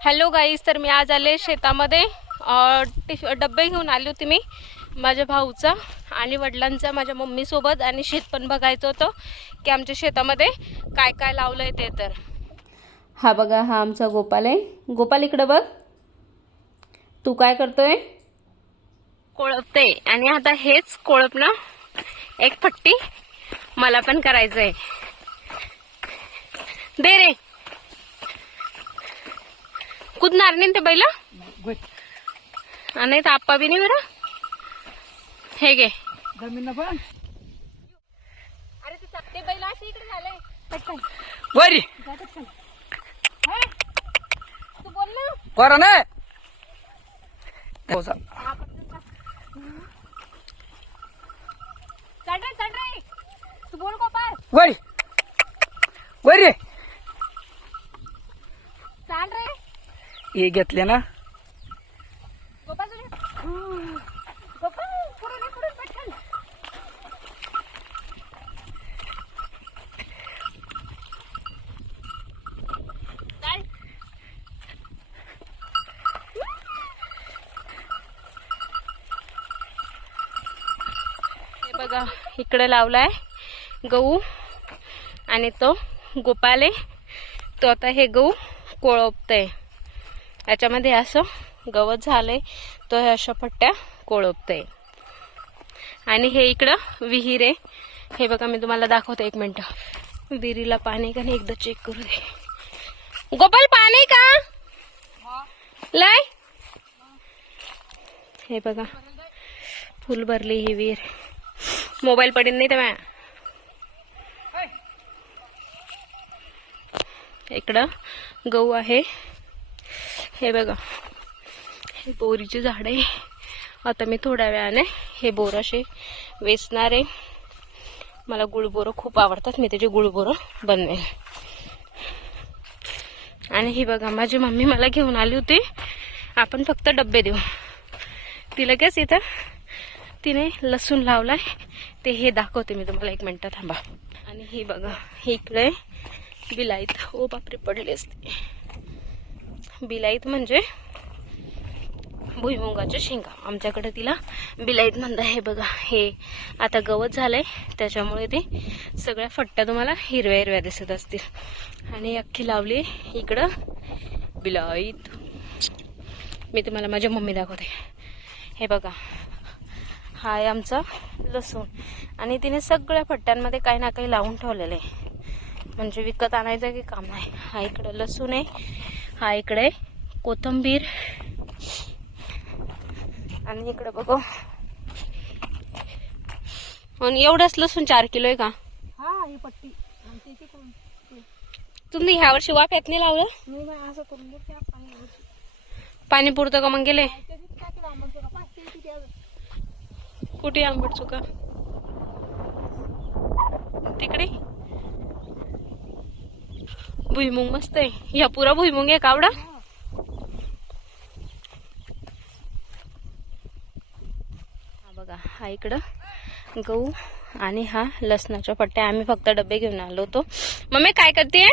Hello guys तर मी आज आले शेतामध्ये. टिफ डब्बे घेऊन आली होती मी माझ्या भाऊचा आणि वडिलांचा माझ्या मम्मीसोबत आणि शेत पण बघायचं होतं की आमच्या शेतामध्ये काय काय लावलं आहे ते तर. हा बघा हा आमचा गोपाल आहे. गोपाल इकडं बघ. तू काय करतोय? कोळपते. आणि आता हेच कोळपणं एक फट्टी मला पण करायचं आहे दे रे. कुदणार नाही ते बैला नाही तर आप्पा बी नाही बरं? हे घे. जमीन पण. अरे ते बैला असे इकडे झाले पटकन. वरी. जा पटकन. हा? तू बोल ना. करा ना हो, चा- हा, पटकन जा. चढ रे चढ रे तू बोल गोपाल वरी. वरी चाल रे हे घेतले ना. हे बघा इकडे लावलाय गहू आणि तो गोपाल. आहे तो आता हे गहू कोळपतय. याच्यामध्ये असं गवत झालंय तो हे अशा पट्ट्या कोळपतय. आणि हे इकडं विहीर आहे. हे बघा मी तुम्हाला दाखवते एक मिनिट. विहिरीला पाणी का नाही? एकदा चेक करू दे. गोपाल पाणी का? लाय. हे बघा फुल भरली ही विहीर. मोबाईल पडेल नाही तेव्हा. इकडं गहू आहे. हे बघा. हे बोरीची झाड आहे. आता मी थोड्या वेळाने हे बोर असे वेचणार आहे. मला गुळबोरं खूप आवडतात. मी त्याचे गुळबोरं बनवेन. आणि ही बघा माझी मम्मी मला घेऊन आली होती. आपण फक्त डब्बे देऊ. ती लगेच इथं तिने लसूण लावलाय. ते हे दाखवते मी तुम्हाला. एक मिनटं थांबा. आणि ही बघा हे इकडे बिलाईत. ओ बापरे पडले असते. बिलाईत म्हणजे भुईमुगाच्या शेंगा. आमच्याकडे तिला बिलाईत म्हणता हे बघा हे आता गवत झालंय. त्याच्यामुळे ते सगळ्या फट्ट्या तुम्हाला हिरव्या हिरव्या दिसत असतील. आणि अख्खी लावली इकडं बिलाईत. मी तुम्हाला माझ्या मम्मी दाखवते. हे बघा हा आहे आमचा लसूण. आणि तिने सगळ्या फट्ट्यांमध्ये काही ना काही लावून ठेवलेलं आहे. म्हणजे विकत आणायचं की काम नाही. हा इकडं लसूण आहे. हा इकडे कोथंबीर. आणि इकडे बघू. आणि एवढंच लसूण चार किलो आहे का? हा ही पट्टी. तुम्ही ह्या वर्षी वाफ्यात नाही लावलं? असं करून पाणी पुरतं. का मग गेले? कुठे आंबट चुका? तिकडे? भुईमुंग मस्त आहे. ह्या पुरा भुईमुंग आहे कावडा हा बघा हा इकडं गहू आणि हा लसणाच्या पट्ट्या. आम्ही फक्त डबे घेऊन आलो होतो. मम्मी काय करते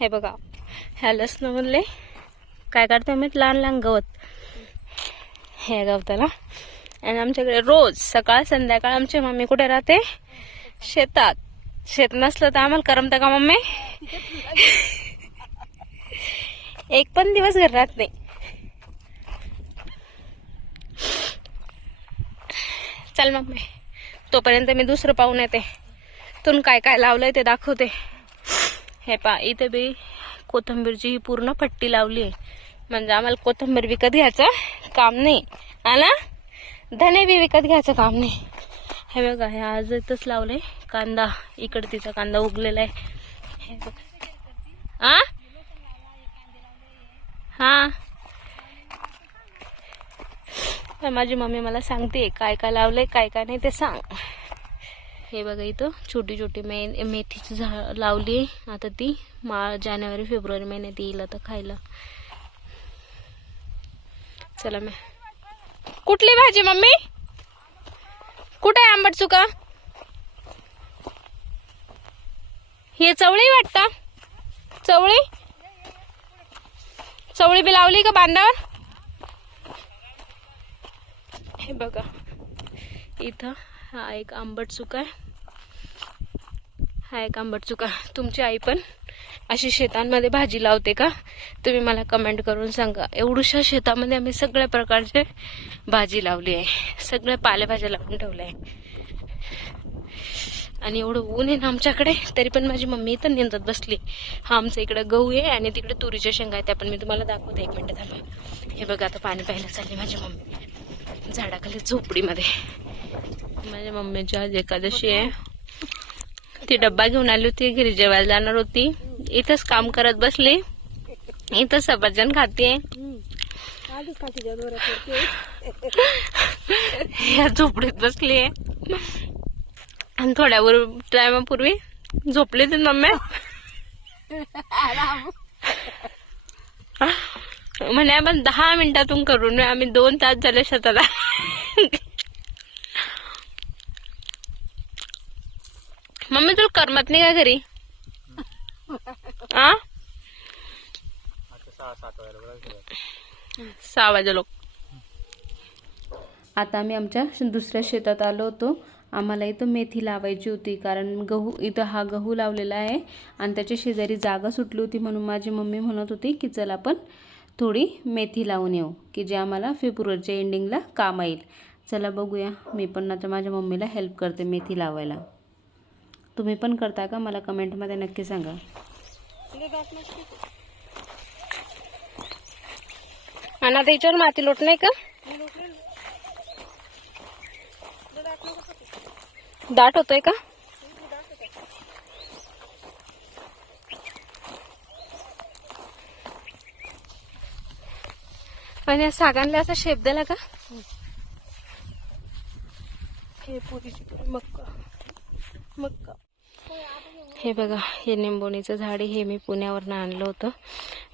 हे बघा ह्या लसणामधले काय काढते मी लहान लहान गवत. हे गवताला. आणि आमच्याकडे रोज सकाळ संध्याकाळ आमची मम्मी कुठे राहते? शेतात. शेत नसलं तर आम्हाला करमतं का मम्मी? एक पण दिवस घर राहत नाही. चल मम्मी तोपर्यंत मी दुसरं पाहून येते. तून काय काय लावलंय ते दाखवते. हे पा इथे बी कोथंबीरची ही पूर्ण पट्टी लावली आहे. म्हणजे आम्हाला कोथंबीर विकत घ्यायचं काम नाही. आला धने बी विकत घ्यायचं काम नाही. हे बघा हे आज इथंच लावलंय. कांदा इकडे तिचा कांदा उगलेला आहे. आ? हा. माझी मम्मी मला सांगते काय काय लावलंय काय काय नाही ते सांग. हे बघा इथं छोटी छोटी मे मेथीची झाड लावली आहे. आता ती मा जानेवारी फेब्रुवारी महिन्यात येईल आता खायला. चला मी कुठली भाजी मम्मी? कुठे आहे आंबट चुका हे चवळी वाटतं. चवळी? चवळी बी लावली का बांधावर? हे बघा. इथं हा एक आंबट चुका आहे. हा एक आंबट चुका तुमची आई पण अशी शेतांमध्ये भाजी लावते का? तुम्ही मला कमेंट करून सांगा. एवढूशा शेतामध्ये आम्ही सगळ्या प्रकारचे भाजी लावली आहे. सगळ्या पालेभाज्या लावून ठेवल्या आहे. आणि एवढं ऊन आहे ना आमच्याकडे तरी पण माझी मम्मी इथं निंदत बसली. हा आमच्या इकडे गहू आहे आणि तिकडे तुरीच्या शेंगा आहेत त्या पण मी तुम्हाला दाखवते. एक मिनिट थांबा. हे बघा आता पाणी प्यायला चालली माझी मम्मी. झाडाखाली झोपडीमध्ये. माझ्या मम्मीची आज एकादशी आहे. ती डब्बा घेऊन आली होती घरी जेवायला जाणार होती. इथंच काम करत बसली. इथं सफरचंद खाते. आधीच खाती जनावर करते या झोपडीत बसली आहे आणि थोड्यावर टायमापूर्वी झोपली ती मम्मी. म्हणे आपण दहा मिनिटातून करून आम्ही दोन तास झाले शेताला. मम्मी तुला करमत नाही का घरी? आ? सहा वाजे लोक. आता आम्ही आमच्या दुसऱ्या शेतात आलो होतो. आम्हाला इथं मेथी लावायची होती कारण गहू इथं हा गहू लावलेला आहे आणि त्याच्या शेजारी जागा सुटली होती म्हणून माझी मम्मी म्हणत होती की चल आपण थोडी मेथी लावून येऊ की जे आम्हाला फेब्रुवारीच्या एंडिंगला काम येईल. चला बघूया मी पण आता माझ्या मम्मीला हेल्प करते मेथी लावायला. तुम्ही पण करता का? मला कमेंटमध्ये नक्की सांगा. आणि आता याच्यावर माती लोट नाही का? दाट होतोय का? आणि या सागांना असा शेप दिला का? हे पुरीची पुरी मक्का. मक्का. हे बघा हे निंबोणीचं झाड आहे. हे मी पुण्यावरनं आणलं होतं.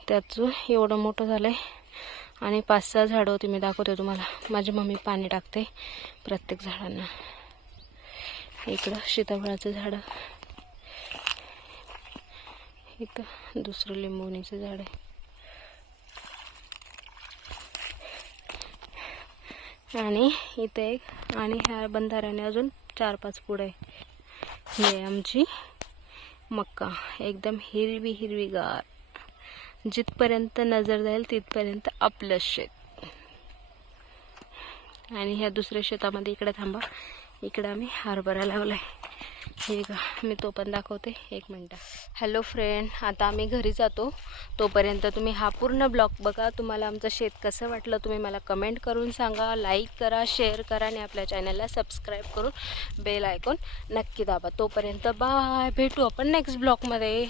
त्याचं एवढं मोठं झालंय. आणि पाच सहा झाडं होती मी दाखवते तुम्हाला. माझी मम्मी पाणी टाकते प्रत्येक झाडांना. इकडं सीताफळाचं झाड. इथं दुसरं लिंबोणीचं झाड आहे. आणि इथं एक आणि ह्या बंधाऱ्याने अजून चार पाच पुढे आहे. ही आहे आमची मक्का. एकदम हिरवी हिरवीगार जिथपर्यंत नजर जाईल तिथपर्यंत आपलं शेत. आणि ह्या दुसऱ्या शेतामध्ये इकडे थांबा. इकडं आम्ही हरभरा लावला आहे हे का मी तो पण दाखवते. एक मिनटं. हॅलो फ्रेंड आता आम्ही घरी जातो. तोपर्यंत तुम्ही हा पूर्ण ब्लॉग बघा. तुम्हाला आमचं शेत कसं वाटलं तुम्ही मला कमेंट करून सांगा. लाईक करा शेअर करा आणि आपल्या चॅनलला सबस्क्राईब करून बेल आयकॉन नक्की दाबा. तोपर्यंत बाय भेटू आपण नेक्स्ट ब्लॉगमध्ये